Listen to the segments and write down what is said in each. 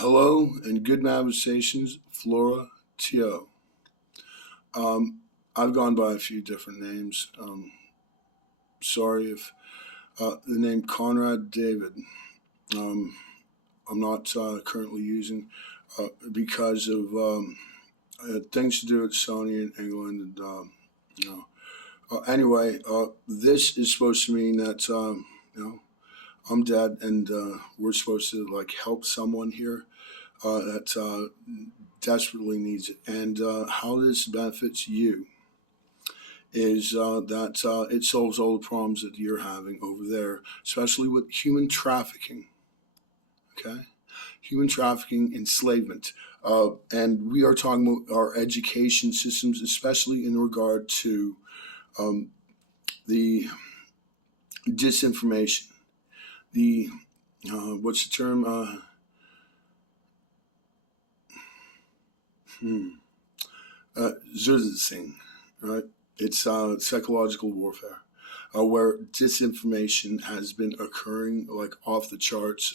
Hello and good conversations, Flora Teoh. I've gone by a few different names. Sorry if the name Conrad David I'm not currently using because of things to do with Sony in England. And, you know, anyway, this is supposed to mean that I'm dead and we're supposed to like help someone here that desperately needs it. And how this benefits you is that it solves all the problems that you're having over there, especially with human trafficking. Okay, human trafficking, enslavement, and we are talking about our education systems, especially in regard to um, the disinformation, the what's the term? Hmm, Zerzitzing, right? It's psychological warfare, where disinformation has been occurring like off the charts,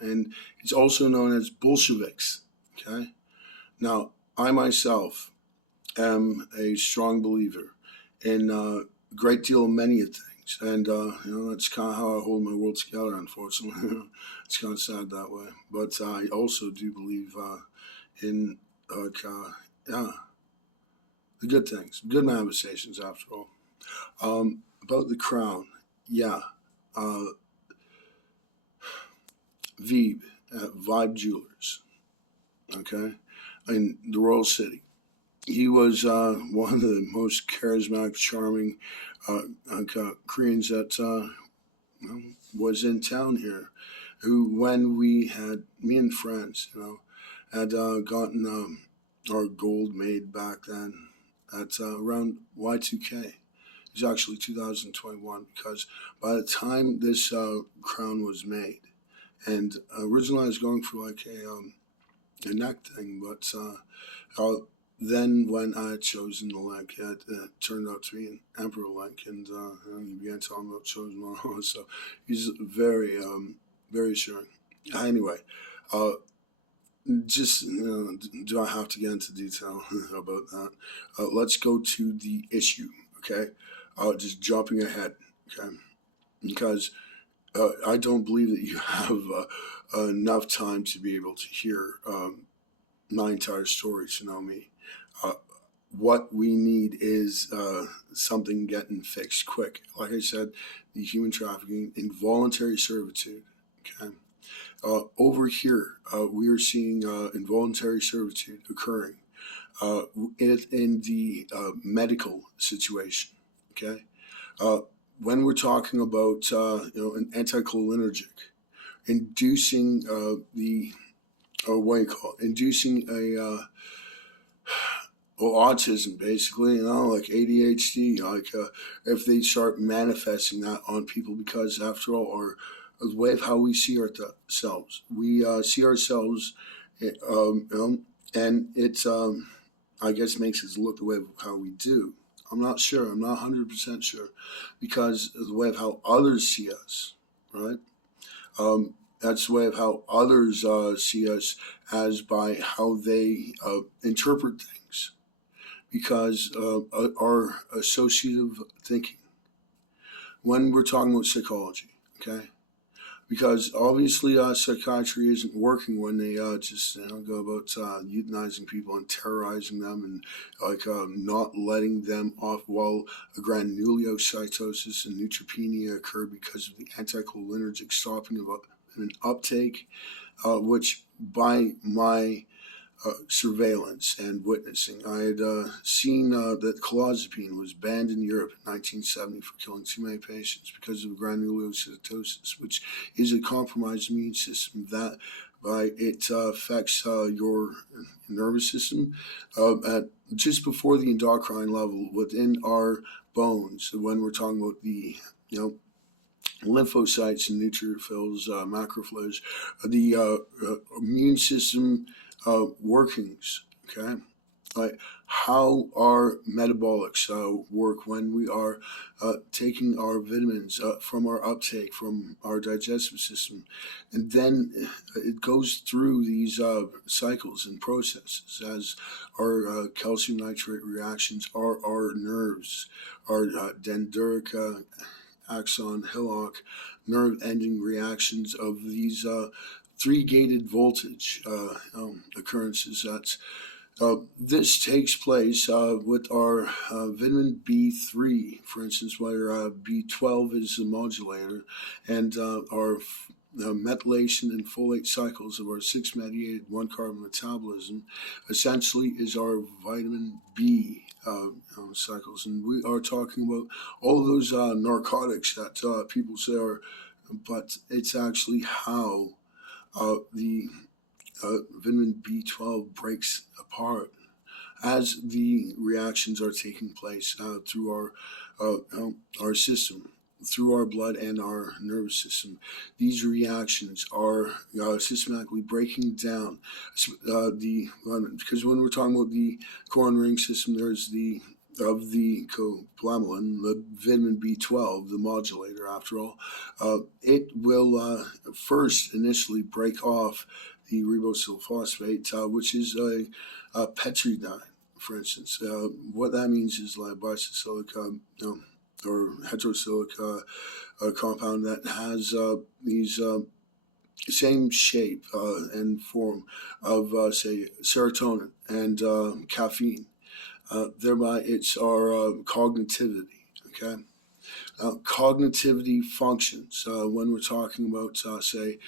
and it's also known as Bolsheviks. Okay, now I myself am a strong believer in a great deal of many of things, and that's kind of how I hold my world together. Unfortunately, it's kind of sad that way, but I also do believe in yeah, the good things, good manifestations after all. About the crown, yeah. Uh, Veeb at Vibe Jewelers, okay, in the Royal City. He was one of the most charismatic, charming Koreans that was in town here. Who, when we had me and friends, had gotten our gold made back then at around Y2K. It was actually 2021 because by the time this crown was made, and originally I was going for like a neck thing, but then when I had chosen the link, it turned out to be an emperor link, and he began talking about chosen one. So he's very assuring. Anyway, uh, just do I have to get into detail about that? Let's go to the issue. Okay, just jumping ahead. Okay, because I don't believe that you have enough time to be able to hear my entire story to know me. Uh, what we need is something getting fixed quick. Like I said, the human trafficking, involuntary servitude. Okay. Over here, we are seeing involuntary servitude occurring in the medical situation. Okay. Uh, when we're talking about an anticholinergic, inducing the what do you call it? Inducing a autism, basically, like ADHD, like if they start manifesting that on people, because after all, our the way of how we see ourselves, we see ourselves, and it's I guess makes us look the way of how we do. I'm not sure. I'm not 100% sure, because of the way of how others see us, right? That's the way of how others see us, as by how they interpret things, because our associative thinking. When we're talking about psychology, okay? Because obviously psychiatry isn't working when they just go about euthanizing people and terrorizing them, and like not letting them off, while a granulocytosis and neutropenia occur because of the anticholinergic stopping of an uptake, which by my surveillance and witnessing, I had seen that clozapine was banned in Europe in 1970 for killing too many patients because of granulocytosis, which is a compromised immune system that it affects your nervous system at just before the endocrine level within our bones. When we're talking about the lymphocytes and neutrophils, macrophages, the immune system workings. Okay, Like how our metabolics work when we are taking our vitamins from our uptake, from our digestive system. And then it goes through these cycles and processes as our calcium nitrate reactions, our nerves, our dendritic axon hillock nerve ending reactions of these three gated voltage occurrences. This takes place with our vitamin B3, for instance, where B12 is a modulator, and our methylation and folate cycles of our 6-mediated 1-carbon metabolism essentially is our vitamin B cycles. And we are talking about all those narcotics that people say are, but it's actually how the vitamin B12 breaks apart as the reactions are taking place through our system, through our blood and our nervous system. These reactions are systematically breaking down because when we're talking about the coronary ring system, there's the copalamin, the vitamin B12, the modulator, after all. It will first initially break off the ribosulfoxate, which is a petridine, for instance. What that means is like bicyclic or heterocyclic compound that has these same shape and form of, say, serotonin and caffeine. Thereby, it's our cognitivity, okay? Cognitivity functions when we're talking about, say,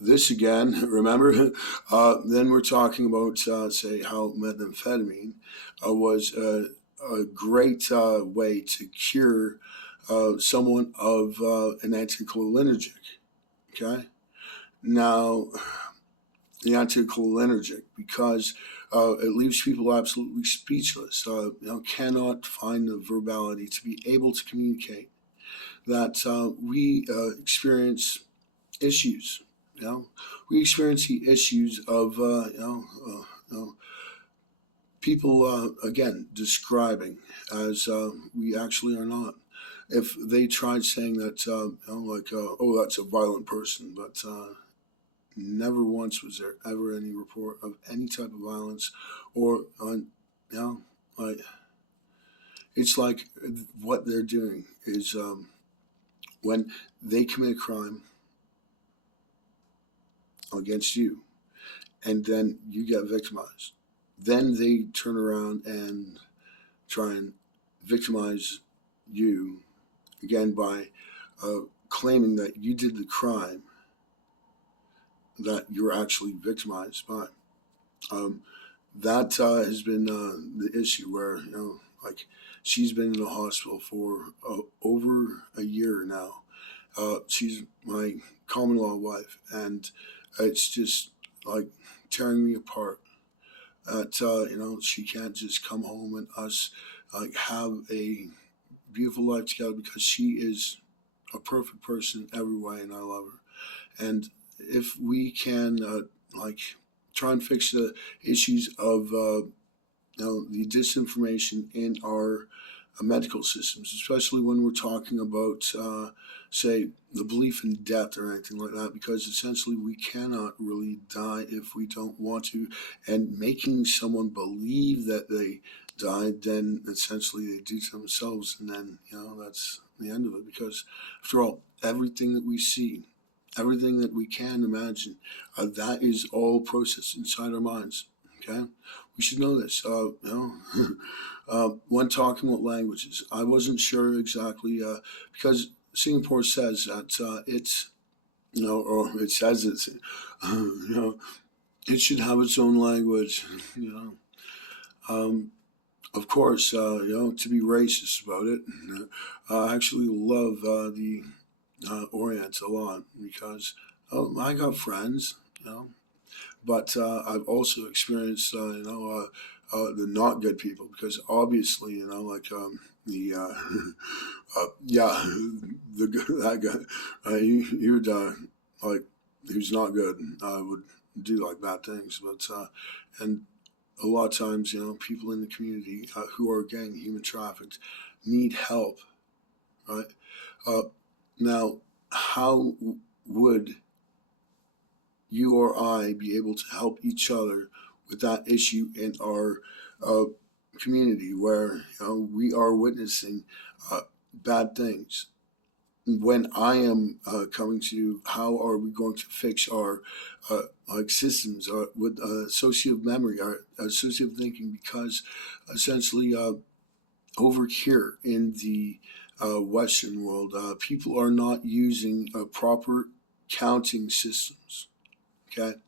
this again, remember? Then we're talking about, say, how methamphetamine was a great way to cure someone of an anticholinergic, okay? Now, the anticholinergic, because it leaves people absolutely speechless, cannot find the verbality to be able to communicate that we experience issues. We experience the issues of people again describing as we actually are not. If they tried saying that, oh, that's a violent person, but never once was there ever any report of any type of violence, or like it's like what they're doing is. When they commit a crime against you and then you get victimized, then they turn around and try and victimize you again by claiming that you did the crime that you're actually victimized by. That has been the issue where, like she's been in the hospital for over a year now. She's my common law wife, and it's just like tearing me apart. That she can't just come home and us like have a beautiful life together because she is a perfect person every way, and I love her. And if we can try and fix the issues of the disinformation in our medical systems, especially when we're talking about, say, the belief in death or anything like that, because essentially we cannot really die if we don't want to. And making someone believe that they died, then essentially they do to themselves, and then, that's the end of it. Because after all, everything that we see, everything that we can imagine, that is all processed inside our minds, okay? We should know this. When talking about languages, I wasn't sure exactly because Singapore says that it's, or it says it's, it should have its own language. Of course, to be racist about it, I actually love the Orient a lot because I got friends, but I've also experienced, the not good people, because obviously, that guy, he would he was not good. Would do like bad things, but and a lot of times, people in the community who are getting human trafficked need help, right? Now, how would you or I be able to help each other with that issue in our community where we are witnessing bad things? When I am coming to how are we going to fix our systems with associative memory, our associative thinking, because essentially over here in the Western world, people are not using proper counting systems. Okay,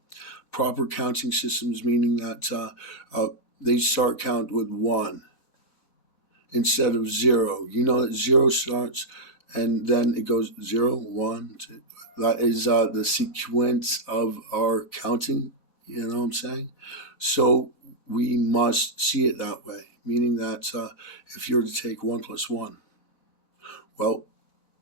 proper counting systems meaning that they start count with 1 instead of 0. You know that 0 starts and then it goes 0, 1, 2. That is the sequence of our counting. You know what I'm saying? So we must see it that way, meaning that if you're to take 1 plus 1, well,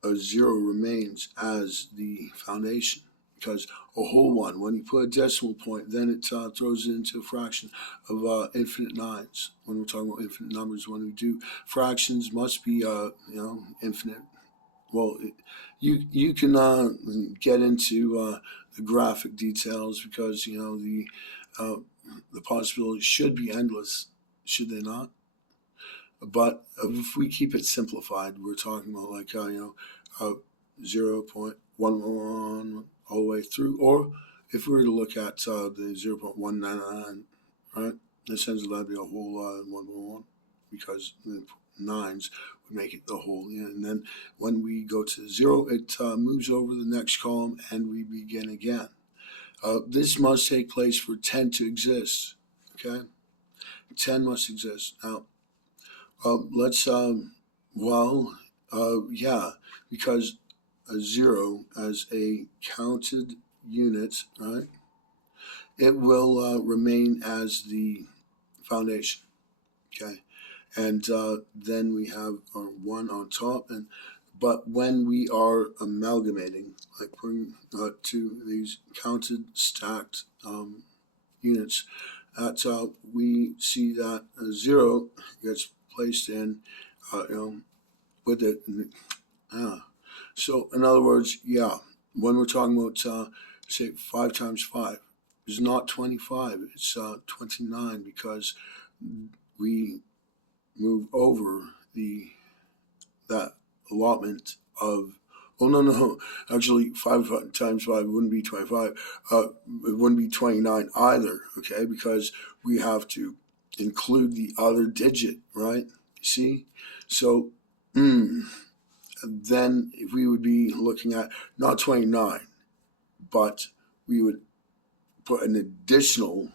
a 0 remains as the foundation, because a whole 1, when you put a decimal point, then it throws it into a fraction of infinite 9s. When we're talking about infinite numbers, when we do fractions, must be infinite. Well, you can get into the graphic details, because the possibilities should be endless, should they not? But if we keep it simplified, we're talking about like 0.11 all the way through, or if we were to look at the 0.199, right? Essentially, that'd be a whole 111, because the 9s would make it the whole. And then when we go to 0, it moves over the next column, and we begin again. This must take place for 10 to exist. Okay, 10 must exist. Now, let's because a 0 as a counted unit, right? It will remain as the foundation. Okay, and then we have our 1 on top, but when we are amalgamating, like putting to these counted stacked units, we see that a 0 gets placed in, with it. So in other words, when we're talking about say 5 times 5 is not 25, it's 29, because we move over that allotment of, no, actually 5 times 5 wouldn't be 25, it wouldn't be 29 either, okay, because we have to include the other digit, right? See? So then if we would be looking at not 29, but we would put an additional,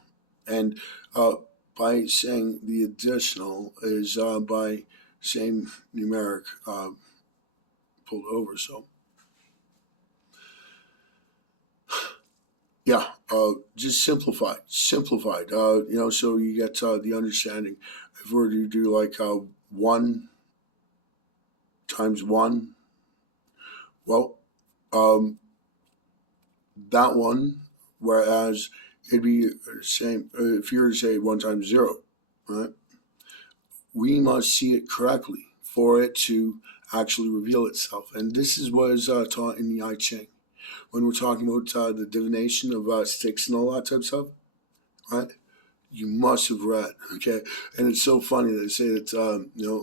and by saying the additional is by same numeric pulled over. So just simplified. So you get the understanding. If we were to do like 1 times 1, well, that one, whereas it'd be the same if you were to say 1 times 0, right? We must see it correctly for it to actually reveal itself. And this is what is taught in the I Ching. When we're talking about the divination of sticks and all that type of stuff, right? You must have read, okay? And it's so funny they say that,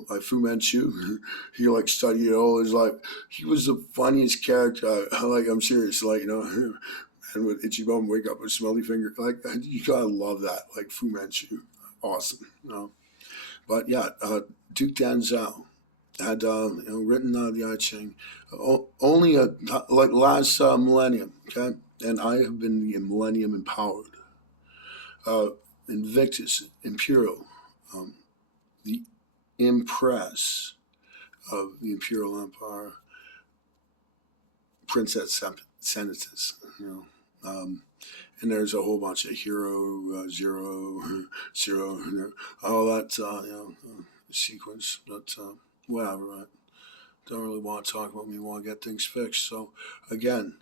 like Fu Manchu, he like studied it all his life. He was the funniest character. I'm serious, and with itchy bum, wake up with smelly finger. Like, you gotta love that, like Fu Manchu. Awesome, But Duke Danzao had written the I Ching only like last millennium, okay? And I have been the millennium empowered. Invictus, Imperial, the Empress of the Imperial Empire, Princess Senatus, and there's a whole bunch of hero, zero, all that, sequence, but whatever, right? Don't really want to talk about me, want to get things fixed. So again,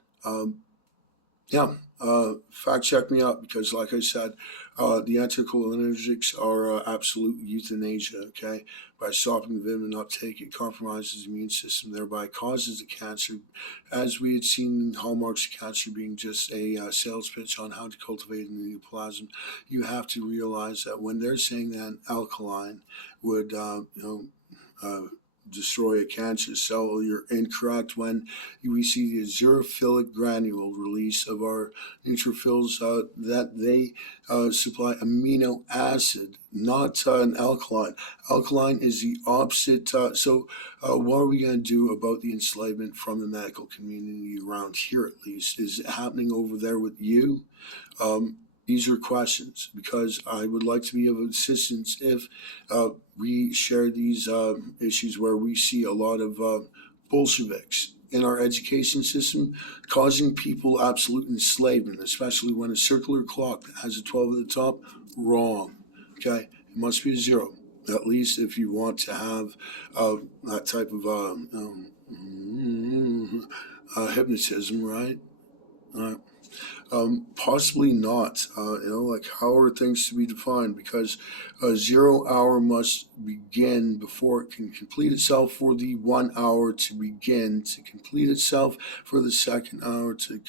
Yeah, fact check me out because, like I said, the anticholinergics are absolute euthanasia. Okay, by stopping the vitamin uptake, it compromises the immune system, thereby causes the cancer. As we had seen, hallmarks of cancer being just a sales pitch on how to cultivate in the neoplasm. You have to realize that when they're saying that an alkaline would, uh, destroy a cancer cell, you're incorrect. When we see the xerophilic granule release of our neutrophils, that they supply amino acid, not an alkaline. Alkaline is the opposite. What are we going to do about the enslavement from the medical community around here, at least? Is it happening over there with you? These are questions because I would like to be of assistance if we share these issues where we see a lot of Bolsheviks in our education system causing people absolute enslavement, especially when a circular clock that has a 12 at the top, wrong. Okay, it must be a 0. At least if you want to have that type of hypnotism, right? Possibly not. Like how are things to be defined? Because a 0 hour must begin before it can complete itself, for the 1 hour to begin to complete itself, for the second hour to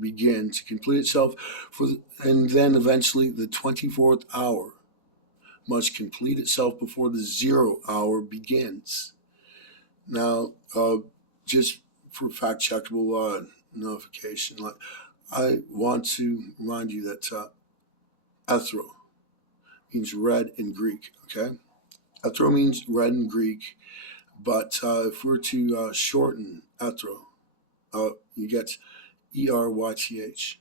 begin to complete itself, and then eventually the 24th hour must complete itself before the 0 hour begins. Now, just for fact checkable notification, I want to remind you that ethro means red in Greek, okay? Ethro means red in Greek, but if we're to shorten ethro, you get ERYTH.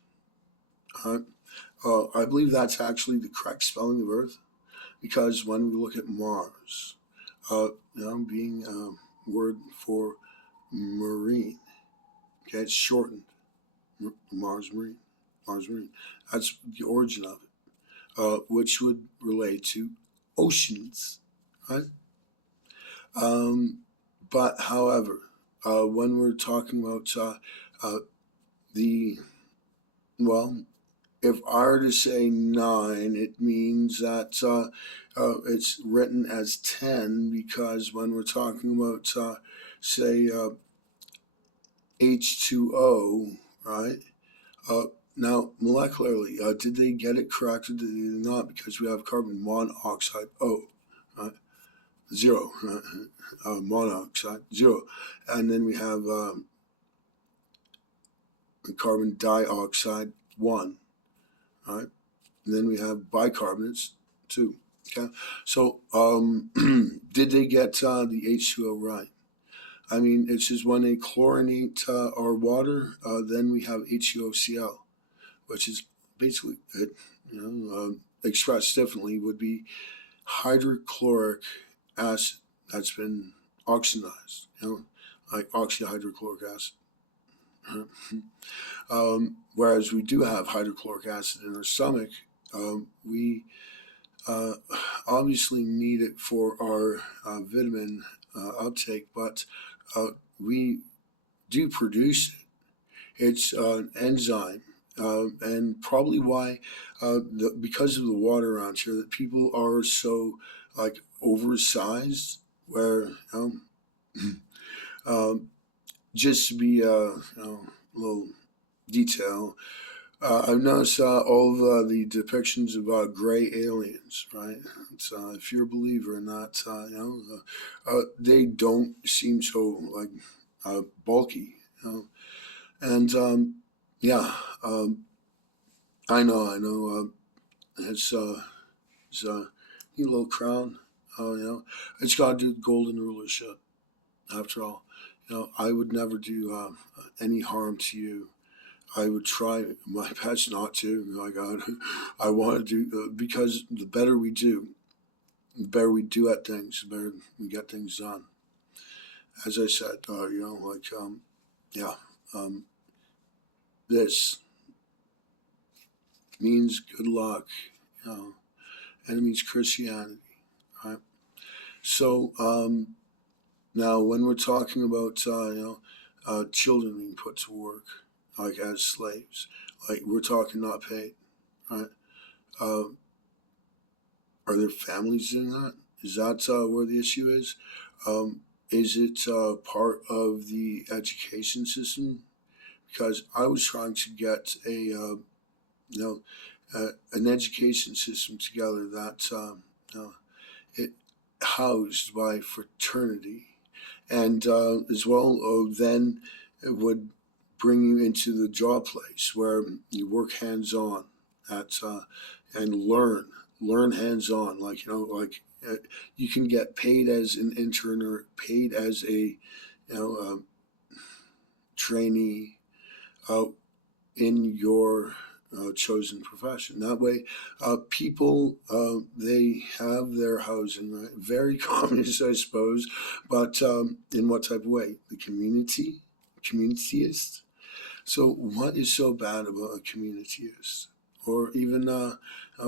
I believe that's actually the correct spelling of Earth, because when we look at Mars, being a word for marine, okay, it's shortened. Mars Marine. That's the origin of it, which would relate to oceans, right? But however, when we're talking about if I were to say 9, it means that it's written as 10, because when we're talking about, say, H2O, right? Now, molecularly, did they get it correct or did they not? Because we have carbon monoxide, O, right? 0, right? Monoxide, 0. And then we have carbon dioxide, 1, right? And then we have bicarbonates, 2. Okay, so did they get the H2O right? I mean, it's just when they chlorinate our water, then we have HUOCl, which is basically it, expressed differently would be hydrochloric acid that's been oxidized, like oxyhydrochloric acid. Whereas we do have hydrochloric acid in our stomach, we obviously need it for our vitamin uptake, but we do produce it. It's an enzyme, and probably why, because of the water around here, that people are so oversized. Where just to be a little detail, I've noticed all of the depictions of gray aliens, right? If you're a believer in that, they don't seem so bulky, and I know. It's a neat little crown. It's got to do with golden rulership. After all, I would never do any harm to you. I would try my best not to. My God, I want to do because the better we do at things, the better we get things done. As I said, this means good luck, and it means Christianity, right? So now, when we're talking about children being put to work, like as slaves. Like we're talking not paid, right? Uh, are there families doing that? Is that where the issue is? Is it part of the education system? Because I was trying to get an education system together that it housed by fraternity, and as well, then it would bring you into the job place where you work hands on at and learn hands on. Like you can get paid as an intern or paid as a trainee uh, in your chosen profession. That way, people they have their housing, right? Very communist, I suppose, but in what type of way? The communityist. So, what is so bad about a communityist? Or even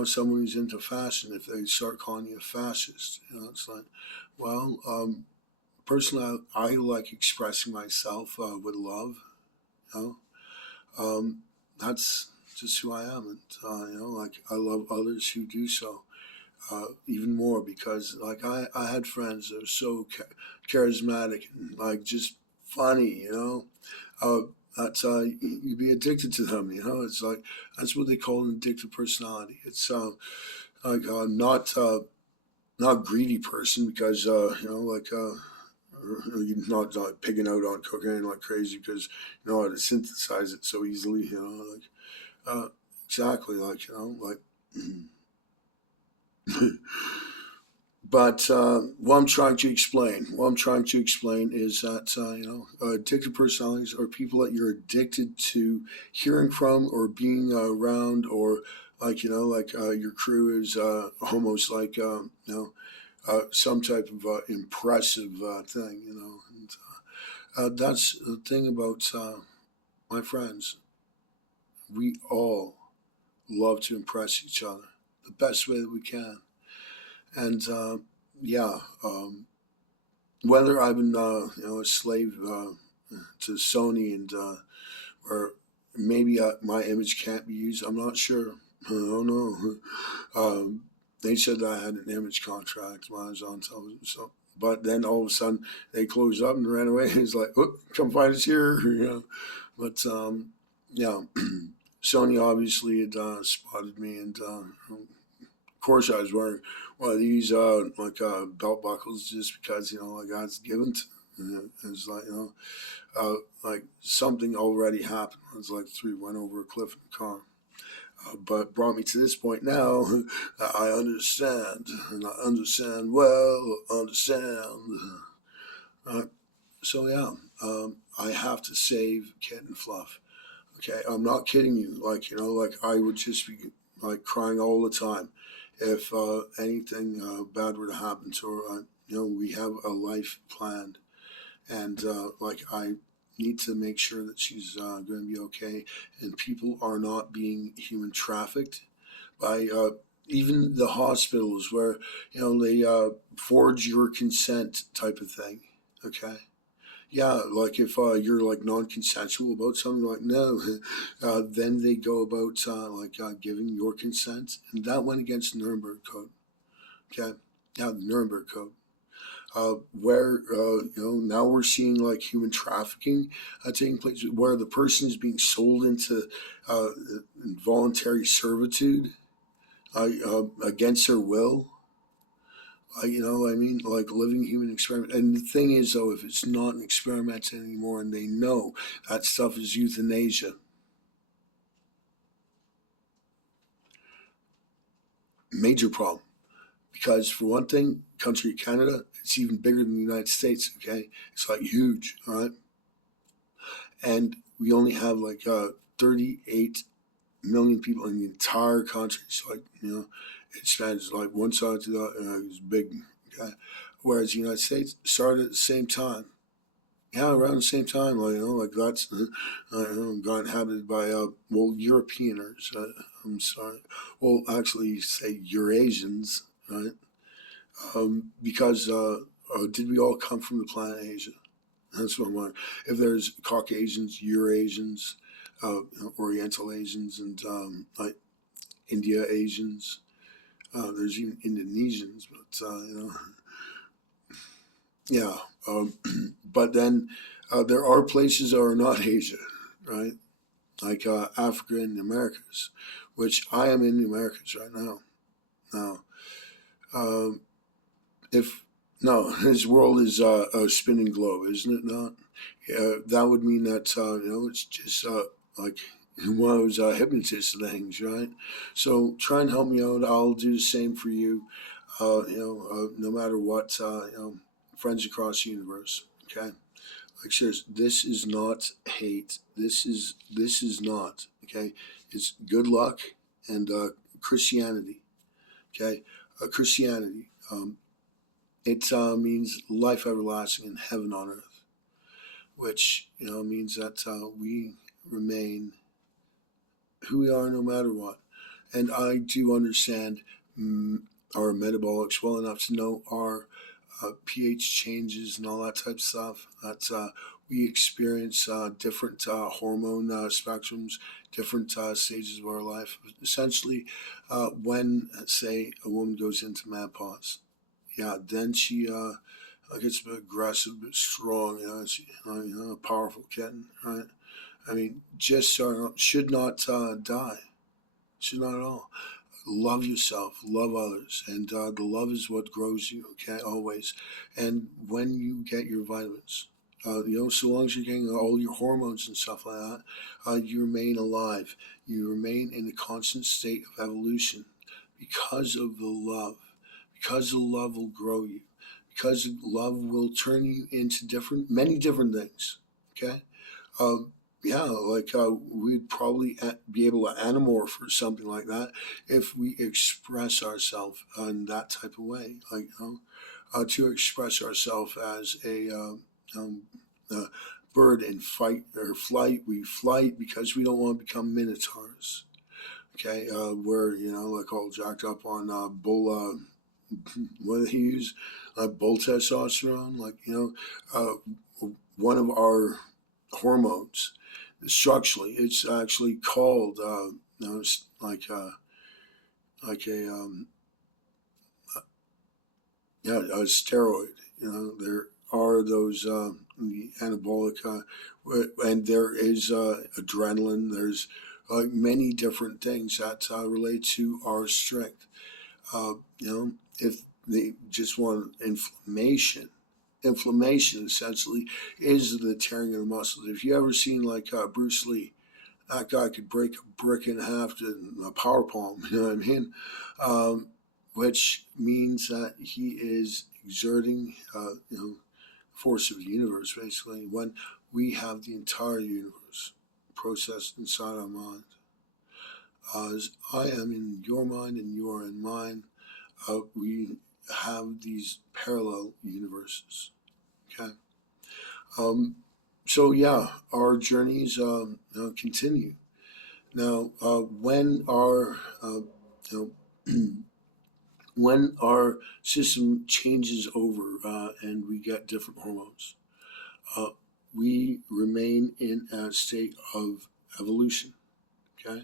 someone who's into fashion, if they start calling you a fascist, it's like, well, personally, I like expressing myself with love. You know, that's just who I am, and like I love others who do so even more because, like, I had friends that were so charismatic and like just funny, that's you'd be addicted to them. It's like that's what they call an addictive personality. It's like not greedy person because you're not like pigging out on cocaine like crazy because you know how to synthesize it so easily. Exactly, like But what I'm trying to explain, is that addicted personalities are people that you're addicted to hearing from or being around, or your crew is almost like some type of impressive thing, And that's the thing about my friends. We all love to impress each other the best way that we can. And yeah, whether I've been a slave to Sony and or maybe my image can't be used, I'm not sure. I don't know. They said that I had an image contract when I was on television. So, but then all of a sudden they closed up and ran away. It's like, oh, come find us here. But yeah, Sony obviously had spotted me, and of course I was wearing one of these belt buckles just because like God's given to. It's like like something already happened. It was like three went over a cliff in the car. But brought me to this point now. I understand, and I understand well. Understand. So yeah, I have to save Kit and Fluff. Okay, I'm not kidding you. Like like I would just be like crying all the time if anything bad were to happen to her. We have a life planned, and like I need to make sure that she's going to be okay, and people are not being human trafficked by even the hospitals where they forge your consent type of thing. Okay. Yeah, like if you're like non-consensual about something, like no, then they go about giving your consent, and that went against the Nuremberg Code. Okay, yeah, the Nuremberg Code, where now we're seeing like human trafficking taking place, where the person is being sold into uh, involuntary servitude against their will. I mean, like living human experiment. And the thing is, though, if it's not an experiment anymore and they know that stuff is euthanasia, major problem. Because for one thing, country of Canada, it's even bigger than the United States, okay? It's like huge, all right? And we only have like 38 million people in the entire country. So, like, it spans like one side to the other, it's big, okay? Whereas the United States started at the same time. Yeah, around the same time, like that's got inhabited by Europeaners. I'm sorry. Well, actually, you say Eurasians, right? Because did we all come from the planet Asia? That's what I'm wondering. If there's Caucasians, Eurasians, Oriental Asians and like India Asians. There's even Indonesians, but yeah. But then there are places that are not Asia, right? Like Africa and the Americas, which I am in the Americas right now. Now, um, if no, his world is a spinning globe, isn't it not? That would mean that it's just like one of those hypnotist things, right? So try and help me out. I'll do the same for you. No matter what, friends across the universe. Okay, like seriously, this is not hate. This is not okay. It's good luck and Christianity. Okay, Christianity. It means life everlasting and heaven on earth, which means that we remain who we are no matter what. And I do understand our metabolics well enough to know our pH changes and all that type of stuff. That we experience different hormone spectrums, different stages of our life. Essentially, when, say, a woman goes into menopause, yeah, then she gets a bit aggressive, a bit strong, a powerful kitten, right? I mean, just should not die, should not at all. Love yourself, love others, and the love is what grows you, okay, always. And when you get your vitamins, so long as you're getting all your hormones and stuff like that, you remain alive. You remain in a constant state of evolution because of the love. Because the love will grow you. Because love will turn you into many different things, okay? Yeah, like we'd probably be able to anamorph or something like that if we express ourselves in that type of way. Like, to express ourselves as a bird in fight or flight, we flight because we don't want to become minotaurs. Okay, we're like all jacked up on bull. What do they use? Bull testosterone. Like one of our hormones. Structurally, it's actually called it's like a steroid. There are those the anabolic, and there is adrenaline. There's many different things that relate to our strength. If they just want inflammation essentially is the tearing of the muscles. If you ever seen like Bruce Lee, that guy could break a brick in half to a power palm, you know what I mean? Which means that he is exerting, force of the universe, basically, when we have the entire universe processed inside our mind. As I am in your mind and you are in mine, we have these parallel universes. Okay. So yeah, our journeys continue. Now, when our system changes over and we get different hormones, we remain in a state of evolution. Okay,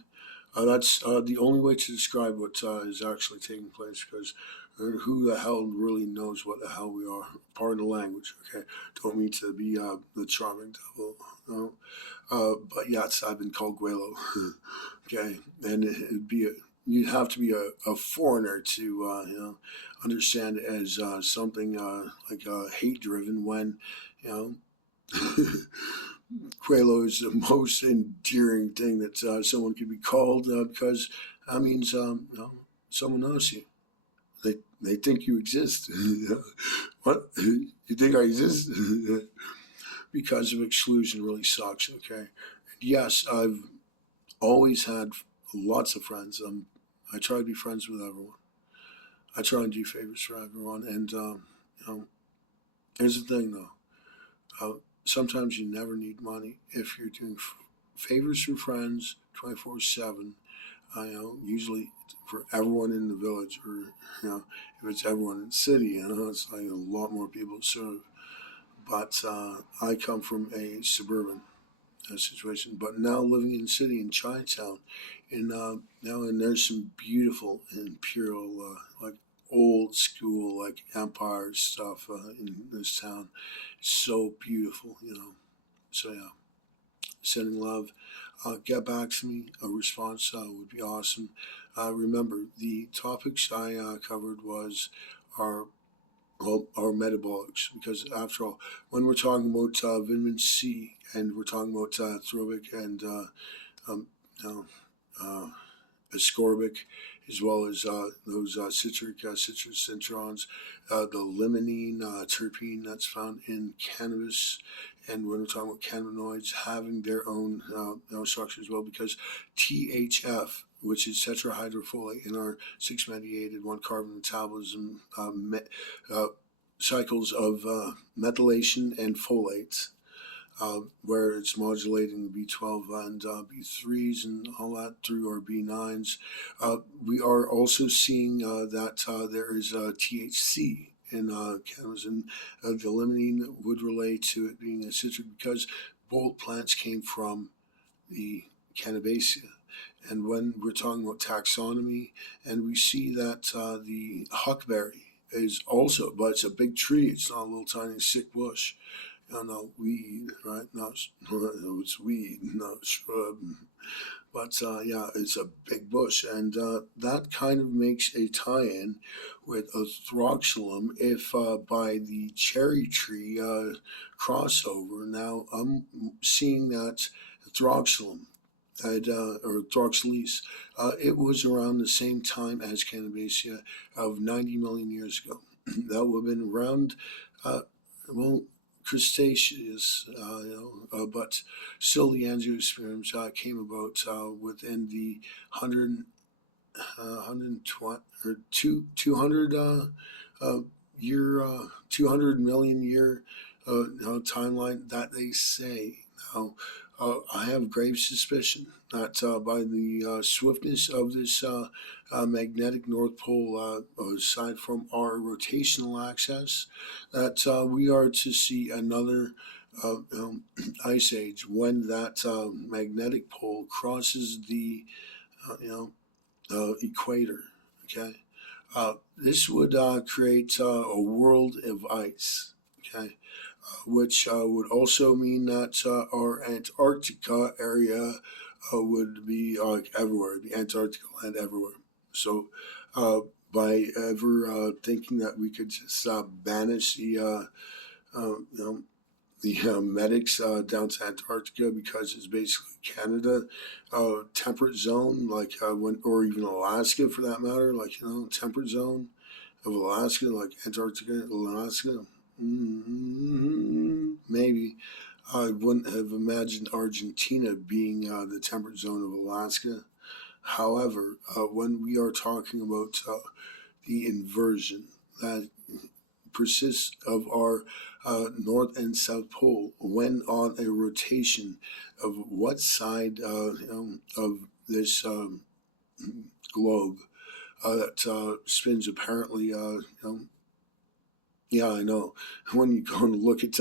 that's the only way to describe what is actually taking place, because who the hell really knows what the hell we are? Pardon the language, okay? Don't mean to be the charming devil, no. But yes, I've been called Guelo, okay? And you'd have to be a foreigner to understand it as something like hate-driven when, you know, Quelo is the most endearing thing that someone could be called because that means someone knows you. They think you exist. What? You think I exist? Because of exclusion really sucks, okay? Yes, I've always had lots of friends. I try to be friends with everyone. I try and do favors for everyone. And, here's the thing, though. Sometimes you never need money if you're doing favors for friends 24/7. Usually for everyone in the village, or if it's everyone in the city, it's like a lot more people to serve. But I come from a suburban situation. But now living in the city in Chinatown, and there's some beautiful Imperial, like old school, like empire stuff in this town. It's so beautiful, So yeah, sending love. Get back to me. A response would be awesome. Remember, the topics I covered was our our metabolics, because after all, when we're talking about vitamin C and we're talking about throbic and um, you know, uh, ascorbic, as well as those citrus introns, the limonene, terpene that's found in cannabis, and when we're talking about cannabinoids having their own structure as well, because THF, which is tetrahydrofolate in our 6-mediated 1-carbon metabolism cycles of methylation and folate, where it's modulating the B12 and B3s and all that through our B9s. We are also seeing that there is THC in cannabis, and the limonene would relate to it being a citric because both plants came from the Cannabaceae. And when we're talking about taxonomy, and we see that the huckberry is also, but it's a big tree, it's not a little tiny sick bush. No, weed, right? No, it's weed, not shrub. But yeah, it's a big bush, and that kind of makes a tie-in with Athroxylum if by the cherry tree crossover. Now I'm seeing that Athroxylum or Throxylese, it was around the same time as Cannabaceae of 90 million years ago. That would have been around, well, Cretaceous, but still the angiosperms came about within the 120 or 200 year, 200 million year timeline that they say. Now, I have grave suspicion that by the swiftness of this magnetic North Pole, aside from our rotational axis, that we are to see another ice age when that magnetic pole crosses the equator. Okay, this would create a world of ice. Okay, which would also mean that our Antarctica area would be everywhere, the Antarctica land everywhere. So by ever thinking that we could just banish the medics down to Antarctica because it's basically Canada, temperate zone, like or even Alaska for that matter, like temperate zone of Alaska, like Antarctica, Alaska. Maybe I wouldn't have imagined Argentina being the temperate zone of Alaska. However, when we are talking about the inversion that persists of our North and South Pole when on a rotation of what side of this globe that spins apparently, yeah, I know. When you go and look at